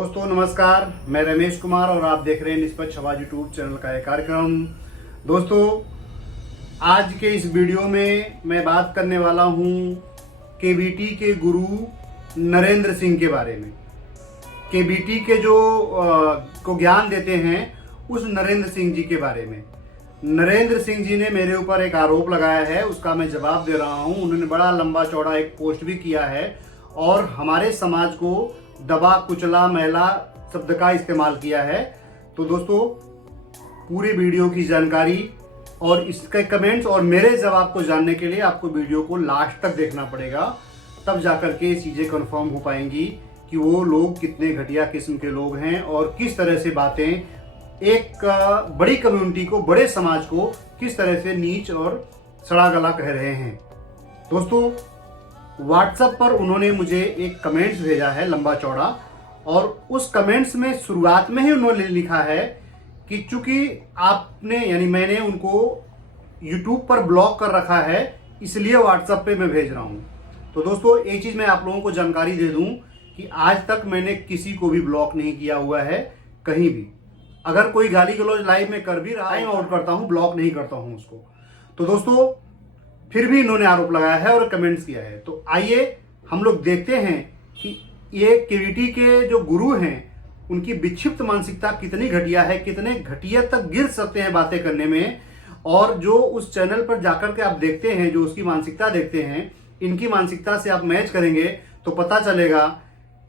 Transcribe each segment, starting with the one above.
दोस्तों नमस्कार, मैं रमेश कुमार और आप देख रहे हैं निष्पक्ष आवाज यूट्यूब चैनल का एक कार्यक्रम। दोस्तों आज के इस वीडियो में मैं बात करने वाला हूं केबीटी के गुरु नरेंद्र सिंह के बारे में। केबीटी के जो को ज्ञान देते हैं उस नरेंद्र सिंह जी के बारे में। नरेंद्र सिंह जी ने मेरे ऊपर एक आरोप लगाया है, उसका मैं जवाब दे रहा हूं। उन्होंने बड़ा लंबा चौड़ा एक पोस्ट भी किया है और हमारे समाज को दबा कुचला महिला शब्द का इस्तेमाल किया है। तो दोस्तों पूरी वीडियो की जानकारी और इसके कमेंट्स और मेरे जवाब को जानने के लिए आपको वीडियो को लास्ट तक देखना पड़ेगा, तब जाकर के चीजें कंफर्म हो पाएंगी कि वो लोग कितने घटिया किस्म के लोग हैं और किस तरह से बातें एक बड़ी कम्युनिटी को, बड़े समाज को किस तरह से नीच और सड़ा गला कह रहे हैं। दोस्तों व्हाट्सएप पर उन्होंने मुझे एक कमेंट्स भेजा है लंबा चौड़ा, और उस कमेंट्स में शुरुआत में ही उन्होंने लिखा है कि चूंकि आपने यानी मैंने उनको यूट्यूब पर ब्लॉक कर रखा है इसलिए व्हाट्सएप पे मैं भेज रहा हूं। तो दोस्तों एक चीज मैं आप लोगों को जानकारी दे दूं कि आज तक मैंने किसी को भी ब्लॉक नहीं किया हुआ है कहीं भी। अगर कोई गाली गलौज लाइव में कर भी रहा है, आउट करता हूं, ब्लॉक नहीं करता हूं उसको। तो दोस्तों फिर भी इन्होंने आरोप लगाया है और कमेंट्स किया है। तो आइए हम लोग देखते हैं कि ये केबीटी के जो गुरु हैं उनकी विक्षिप्त मानसिकता कितनी घटिया है, कितने घटिया तक गिर सकते हैं बातें करने में। और जो उस चैनल पर जाकर के आप देखते हैं, जो उसकी मानसिकता देखते हैं, इनकी मानसिकता से आप मैच करेंगे तो पता चलेगा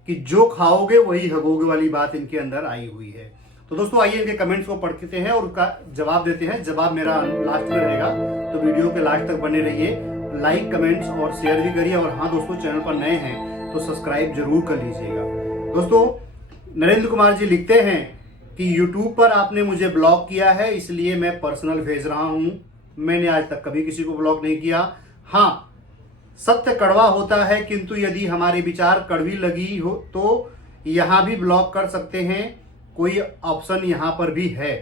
कि जो खाओगे वही हगोगे वाली बात इनके अंदर आई हुई है। तो दोस्तों आइए इनके कमेंट्स को पढ़ते हैं और उसका जवाब देते हैं। जवाब मेरा लास्ट में रहेगा, तो वीडियो के लास्ट तक बने रहिए। लाइक, कमेंट्स और शेयर भी करिए। और हाँ दोस्तों, चैनल पर नए हैं तो सब्सक्राइब जरूर कर लीजिएगा। दोस्तों नरेंद्र कुमार जी लिखते हैं कि यूट्यूब पर आपने मुझे ब्लॉक किया है इसलिए मैं पर्सनल भेज रहा हूं। मैंने आज तक कभी किसी को ब्लॉक नहीं किया। हाँ, सत्य कड़वा होता है, किंतु यदि हमारे विचार कड़वी लगी हो तो यहाँ भी ब्लॉक कर सकते हैं, कोई ऑप्शन यहाँ पर भी है।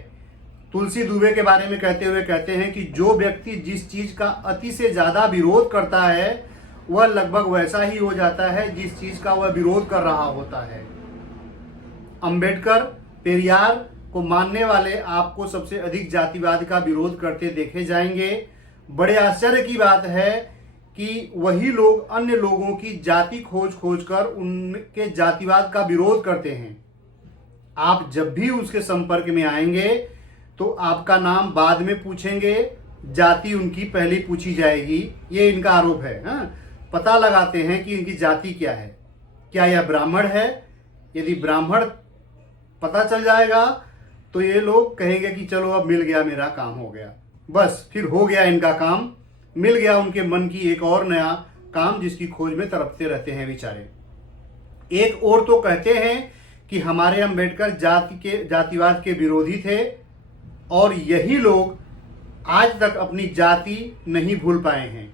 तुलसी दुबे के बारे में कहते हुए कहते हैं कि जो व्यक्ति जिस चीज का अति से ज्यादा विरोध करता है वह लगभग वैसा ही हो जाता है जिस चीज का वह विरोध कर रहा होता है। अंबेडकर, पेरियार को मानने वाले आपको सबसे अधिक जातिवाद का विरोध करते देखे जाएंगे। बड़े आश्चर्य की बात है कि वही लोग अन्य लोगों की जाति खोज कर उनके जातिवाद का विरोध करते हैं। आप जब भी उसके संपर्क में आएंगे तो आपका नाम बाद में पूछेंगे, जाति उनकी पहले पूछी जाएगी। ये इनका आरोप है। हाँ? पता लगाते हैं कि इनकी जाति क्या है, क्या यह ब्राह्मण है। यदि ब्राह्मण पता चल जाएगा तो ये लोग कहेंगे कि चलो अब मिल गया, मेरा काम हो गया, बस फिर हो गया इनका काम, मिल गया उनके मन की एक और नया काम जिसकी खोज में तड़पते रहते हैं बेचारे। एक और तो कहते हैं कि हमारे अंबेडकर जातिवाद के विरोधी थे और यही लोग आज तक अपनी जाति नहीं भूल पाए हैं।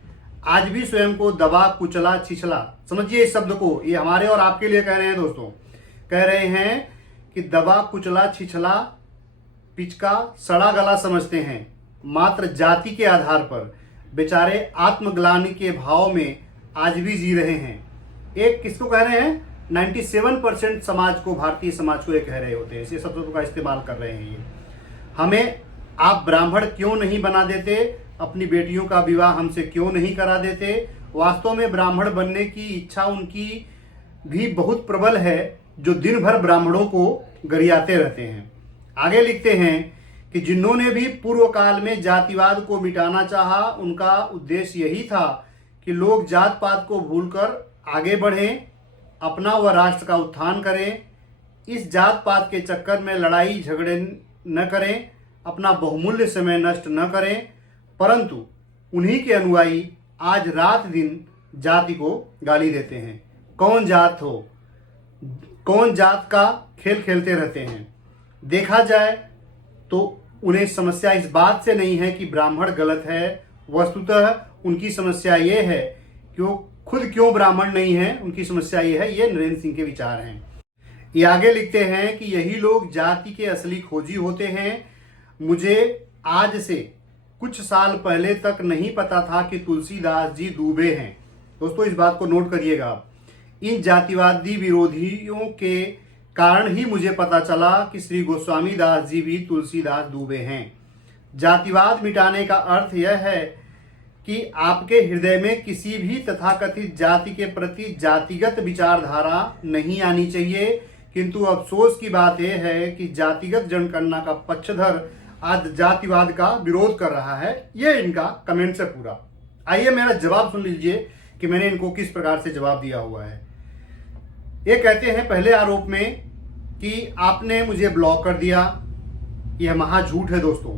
आज भी स्वयं को दबा कुचला छिछला, समझिए इस शब्द को, ये हमारे और आपके लिए कह रहे हैं दोस्तों। कह रहे हैं कि दबा कुचला छिछला पिचका सड़ा गला समझते हैं मात्र जाति के आधार पर। बेचारे आत्मग्लानि के भाव में आज भी जी रहे हैं। एक किसको कह रहे हैं? 97% समाज को, भारतीय समाज को ये कह रहे होते हैं, इसी शब्दों का इस्तेमाल कर रहे हैं ये। हमें आप ब्राह्मण क्यों नहीं बना देते, अपनी बेटियों का विवाह हमसे क्यों नहीं करा देते। वास्तव में ब्राह्मण बनने की इच्छा उनकी भी बहुत प्रबल है, जो दिन भर ब्राह्मणों को गरियाते रहते हैं। आगे लिखते हैं कि जिन्होंने भी पूर्व काल में जातिवाद को मिटाना चाहा, उनका उद्देश्य यही था कि लोग जात पात को भूलकर आगे बढ़ें, अपना व राष्ट्र का उत्थान करें। इस जात पात के चक्कर में लड़ाई झगड़े न करें, अपना बहुमूल्य समय नष्ट न करें। परंतु उन्हीं के अनुयायी आज रात दिन जाति को गाली देते हैं। कौन जात हो, कौन जात का खेल खेलते रहते हैं। देखा जाए तो उन्हें समस्या इस बात से नहीं है कि ब्राह्मण गलत है, वस्तुतः उनकी समस्या ये है कि वो खुद क्यों ब्राह्मण नहीं है। उनकी समस्या ये है, ये नरेंद्र सिंह के विचार हैं। ये आगे लिखते हैं कि यही लोग जाति के असली खोजी होते हैं। मुझे आज से कुछ साल पहले तक नहीं पता था कि तुलसीदास जी दुबे हैं। दोस्तों इस बात को नोट करिएगा आप। इन जातिवादी विरोधियों के कारण ही मुझे पता चला कि श्री गोस्वामी दास जी भी तुलसीदास दुबे हैं। जातिवाद मिटाने का अर्थ यह है कि आपके हृदय में किसी भी तथाकथित जाति के प्रति जातिगत विचारधारा नहीं आनी चाहिए, किंतु अफसोस की बात यह है कि जातिगत जनगणना का पक्षधर आज जातिवाद का विरोध कर रहा है। यह इनका कमेंट है पूरा। आइए मेरा जवाब सुन लीजिए कि मैंने इनको किस प्रकार से जवाब दिया हुआ है। ये कहते हैं पहले आरोप में कि आपने मुझे ब्लॉक कर दिया। यह महा झूठ है दोस्तों।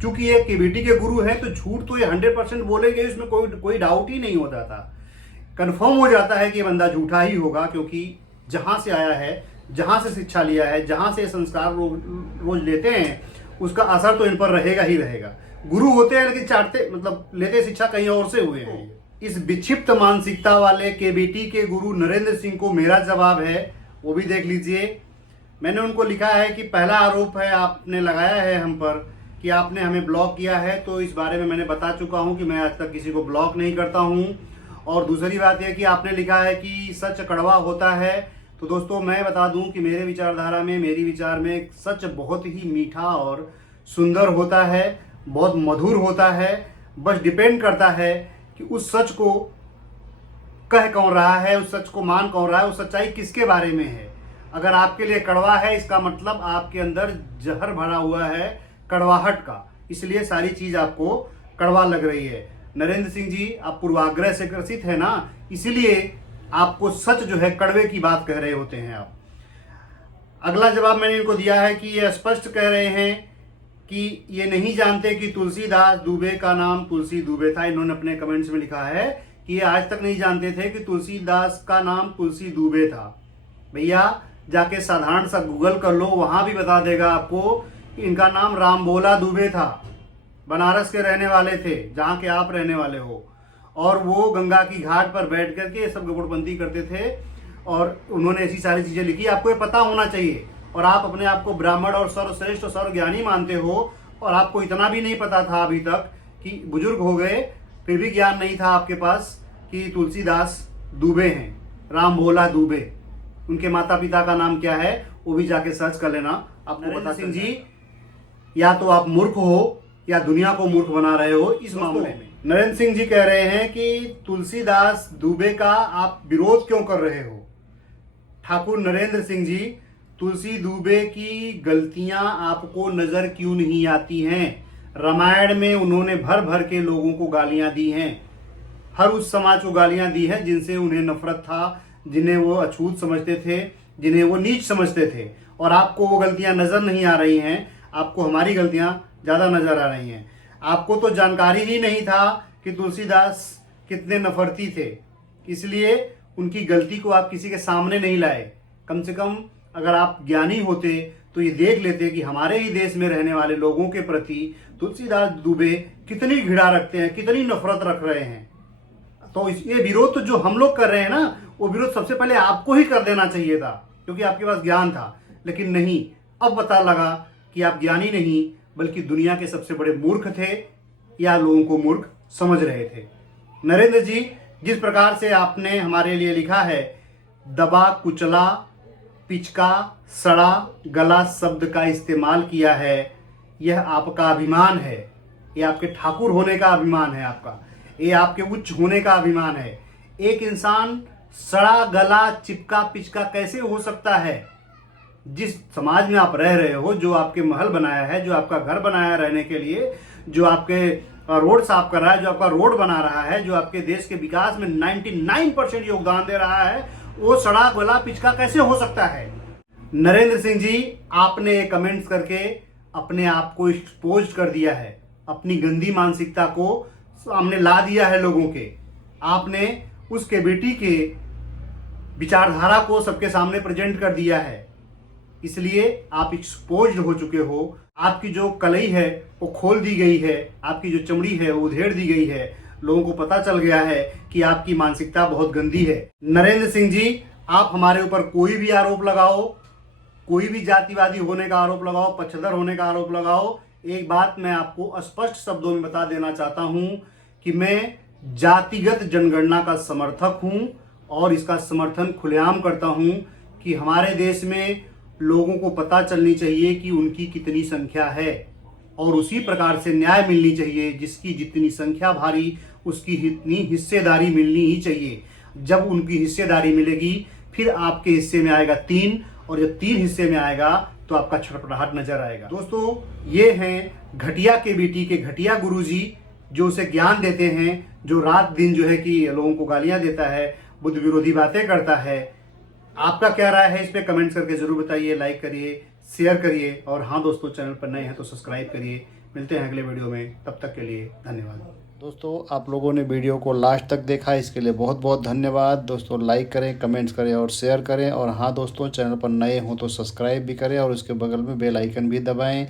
चूंकि ये केवीटी के गुरु हैं तो झूठ तो ये 100% बोलेंगे, इसमें कोई डाउट ही नहीं होता था। कंफर्म हो जाता है कि ये बंदा झूठा ही होगा, क्योंकि जहां से आया है, जहां से शिक्षा लिया है, जहां से संस्कार रोज लेते हैं, उसका असर तो इन पर रहेगा ही रहेगा। गुरु होते हैं लेकिन चाटते मतलब लेते शिक्षा कहीं और से हुए हैं। इस विक्षिप्त मानसिकता वाले केवीटी के गुरु नरेंद्र सिंह को मेरा जवाब है, वो भी देख लीजिए। मैंने उनको लिखा है कि पहला आरोप है आपने लगाया है हम पर कि आपने हमें ब्लॉक किया है, तो इस बारे में मैंने बता चुका हूं कि मैं आज तक किसी को ब्लॉक नहीं करता हूं। और दूसरी बात यह कि आपने लिखा है कि सच कड़वा होता है। तो दोस्तों मैं बता दूं कि मेरे विचारधारा में, मेरी विचार में सच बहुत ही मीठा और सुंदर होता है, बहुत मधुर होता है। बस डिपेंड करता है कि उस सच को कह कौन रहा है, उस सच को मान कौन रहा है, उस सच्चाई किसके बारे में है। अगर आपके लिए कड़वा है, इसका मतलब आपके अंदर जहर भरा हुआ है कड़वाहट का, इसलिए सारी चीज आपको कड़वा लग रही है। नरेंद्र सिंह जी, आप पूर्वाग्रह से ग्रसित है ना, इसीलिए आपको सच जो है कड़वे की बात कह रहे होते हैं आप। अगला जवाब मैंने इनको दिया है कि ये स्पष्ट कह रहे हैं कि ये नहीं जानते कि तुलसीदास दुबे का नाम तुलसी दुबे था। इन्होंने अपने कमेंट्स में लिखा है कि ये आज तक नहीं जानते थे कि तुलसीदास का नाम तुलसी दुबे था। भैया जाके साधारण सा गूगल कर लो, वहां भी बता देगा आपको कि इनका नाम रामभोला दुबे था। बनारस के रहने वाले थे, जहां के आप रहने वाले हो। और वो गंगा की घाट पर बैठ करके ये सब गबड़बंदी करते थे और उन्होंने ऐसी सारी चीजें लिखी। आपको ये पता होना चाहिए। और आप अपने आप को ब्राह्मण और सर्वश्रेष्ठ और सर्वज्ञानी मानते हो, और आपको इतना भी नहीं पता था अभी तक कि बुजुर्ग हो गए फिर भी ज्ञान नहीं था आपके पास कि तुलसीदास दुबे हैं, रामभोला दुबे। उनके माता पिता का नाम क्या है वो भी जाके सर्च कर लेना, आपको बता। सिंह जी, या तो आप मूर्ख हो या दुनिया को मूर्ख बना रहे हो इस मामले में। नरेंद्र सिंह जी कह रहे हैं कि तुलसीदास दुबे का आप विरोध क्यों कर रहे हो। ठाकुर नरेंद्र सिंह जी, तुलसी दुबे की गलतियां आपको नजर क्यों नहीं आती हैं। रामायण में उन्होंने भर भर के लोगों को गालियां दी हैं, हर उस समाज को गालियां दी हैं जिनसे उन्हें नफरत था, जिन्हें वो अछूत समझते थे, जिन्हें वो नीच समझते थे। और आपको वो गलतियां नजर नहीं आ रही हैं, आपको हमारी गलतियां ज्यादा नजर आ रही हैं। आपको तो जानकारी ही नहीं था कि तुलसीदास कितने नफरती थे, इसलिए उनकी गलती को आप किसी के सामने नहीं लाए। कम से कम अगर आप ज्ञानी होते तो ये देख लेते कि हमारे ही देश में रहने वाले लोगों के प्रति तुलसीदास दुबे कितनी घृणा रखते हैं, कितनी नफरत रख रहे हैं। तो ये विरोध तो जो हम लोग कर रहे हैं ना, वो विरोध सबसे पहले आपको ही कर देना चाहिए था, क्योंकि आपके पास ज्ञान था। लेकिन नहीं, अब पता लगा कि आप ज्ञानी नहीं बल्कि दुनिया के सबसे बड़े मूर्ख थे, या लोगों को मूर्ख समझ रहे थे। नरेंद्र जी, जिस प्रकार से आपने हमारे लिए लिखा है, दबा कुचला पिचका सड़ा गला शब्द का इस्तेमाल किया है, यह आपका अभिमान है, यह आपके ठाकुर होने का अभिमान है, आपका ये आपके उच्च होने का अभिमान है। एक इंसान सड़ा गला चिपका पिचका कैसे हो सकता है। जिस समाज में आप रह रहे हो, जो आपके महल बनाया है, जो आपका घर बनाया है रहने के लिए, जो आपके रोड साफ कर रहा है, जो आपका रोड बना रहा है, जो आपके देश के विकास में 99% योगदान दे रहा है, वो सड़ा गला पिचका कैसे हो सकता है। नरेंद्र सिंह जी, आपने कमेंट्स करके अपने आप को एक्सपोज कर दिया है, अपनी गंदी मानसिकता को सामने ला दिया है लोगों के। आपने उसके बेटी के विचारधारा को सबके सामने प्रेजेंट कर दिया है, इसलिए आप एक्सपोज्ड हो चुके हो। आपकी जो कलई है वो खोल दी गई है, आपकी जो चमड़ी है वो उधेड़ दी गई है। लोगों को पता चल गया है कि आपकी मानसिकता बहुत गंदी है। नरेंद्र सिंह जी, आप हमारे ऊपर कोई भी आरोप लगाओ, कोई भी जातिवादी होने का आरोप लगाओ, पक्षधर होने का आरोप लगाओ, एक बात मैं आपको स्पष्ट शब्दों में बता देना चाहता हूं कि मैं जातिगत जनगणना का समर्थक हूं और इसका समर्थन खुलेआम करता हूं, कि हमारे देश में लोगों को पता चलनी चाहिए कि उनकी कितनी संख्या है और उसी प्रकार से न्याय मिलनी चाहिए। जिसकी जितनी संख्या भारी उसकी इतनी हिस्सेदारी मिलनी ही चाहिए। जब उनकी हिस्सेदारी मिलेगी फिर आपके हिस्से में आएगा 3, और जब 3 हिस्से में आएगा तो आपका छटपटाहट नजर आएगा। दोस्तों, ये हैं घटिया के बेटी के घटिया गुरुजी, जो उसे ज्ञान देते हैं, जो रात दिन जो है कि लोगों को गालियां देता है, बुद्ध विरोधी बातें करता है। आपका क्या राय है इस पे कमेंट्स करके जरूर बताइए, लाइक करिए, शेयर करिए, और हाँ दोस्तों, चैनल पर नए हैं तो सब्सक्राइब करिए। मिलते हैं अगले वीडियो में, तब तक के लिए धन्यवाद। दोस्तों, आप लोगों ने वीडियो को लास्ट तक देखा, इसके लिए बहुत बहुत धन्यवाद। दोस्तों, लाइक करें, कमेंट्स करें और शेयर करें, और हाँ दोस्तों, चैनल पर नए हों तो सब्सक्राइब भी करें और उसके बगल में बेल आइकन भी दबाएं।